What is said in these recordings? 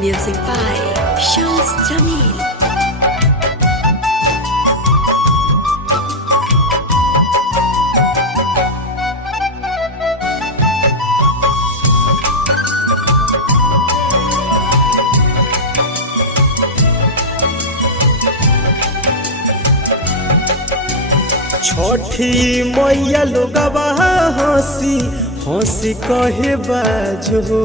Music by Shams Jamil. छठी मैया लोगवा हंसी हंसी कहे बाजो।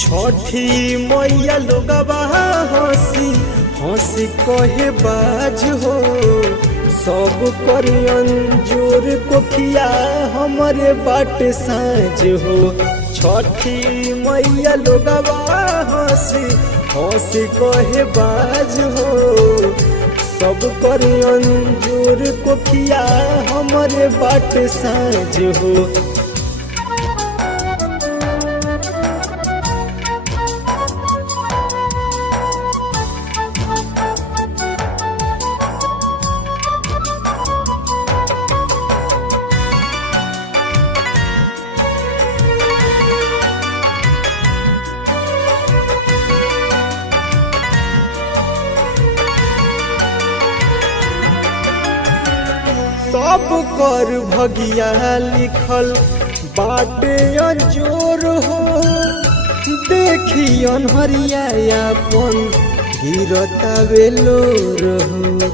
छठी मैया लोगवा हंसी हंसी कहे बाजो। सब कर अंजोर कोठिया हमारे बाट साँझ हो। छठी मैया लोगवा हंसी हंसी कहे बाज हो। सब कर अंजोर कोठिया हमारे बाट साँझ हो। सब कर भगिया लिखल बाटे अंजोर हो। देखी अनहरिया अपन गिरता बेलोर हो।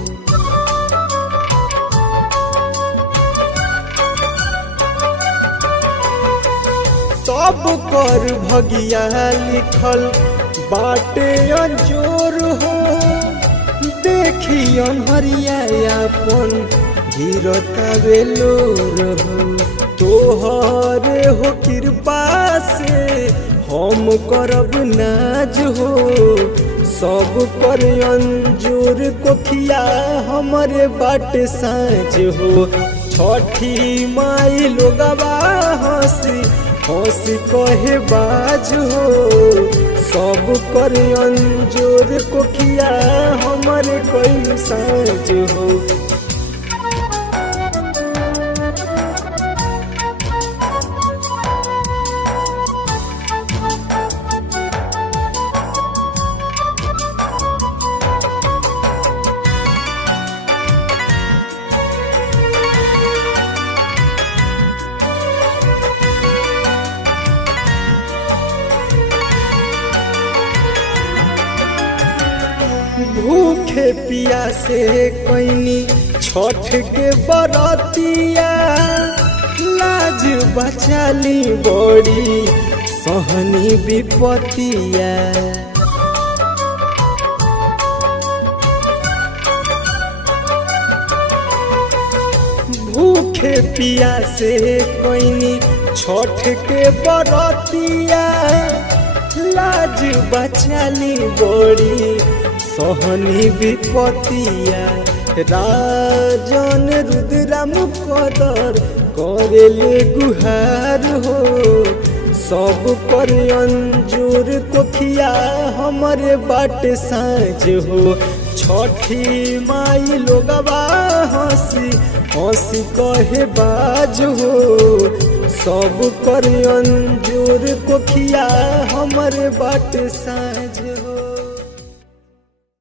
सब कर भगिया लिखल बाटे अंजोर हो। देखी अनहरिया अपन गिरता बेलोर हो। तोहरे हो कृपा से हम करब नाज हो। सब कर अंजोर कोठिया हमारे बाट साँझ हो। छठी माई लोगवा हंसी हंसी कहे बाज हो। सब कर अंजोर कोठिया हमारे कोई साँझ हो। भूखे पियासे कैनी छठ के बरतिया। लाज बचाली बड़ी सहनी विपतिया। भूखे पियासे कैनी छठ के बरतिया। लाज बचाली बड़ी सहनी विपतिया। राजन रुद्राम कदर करेले गुहार हो। सब कर अंजोर कोठिया हमारे बाट साँझ हो। छठी माई लोगवा हंसी हंसी कहे बाज हो। सब कर अंजोर कोठिया हमारे बाट साँझ हो।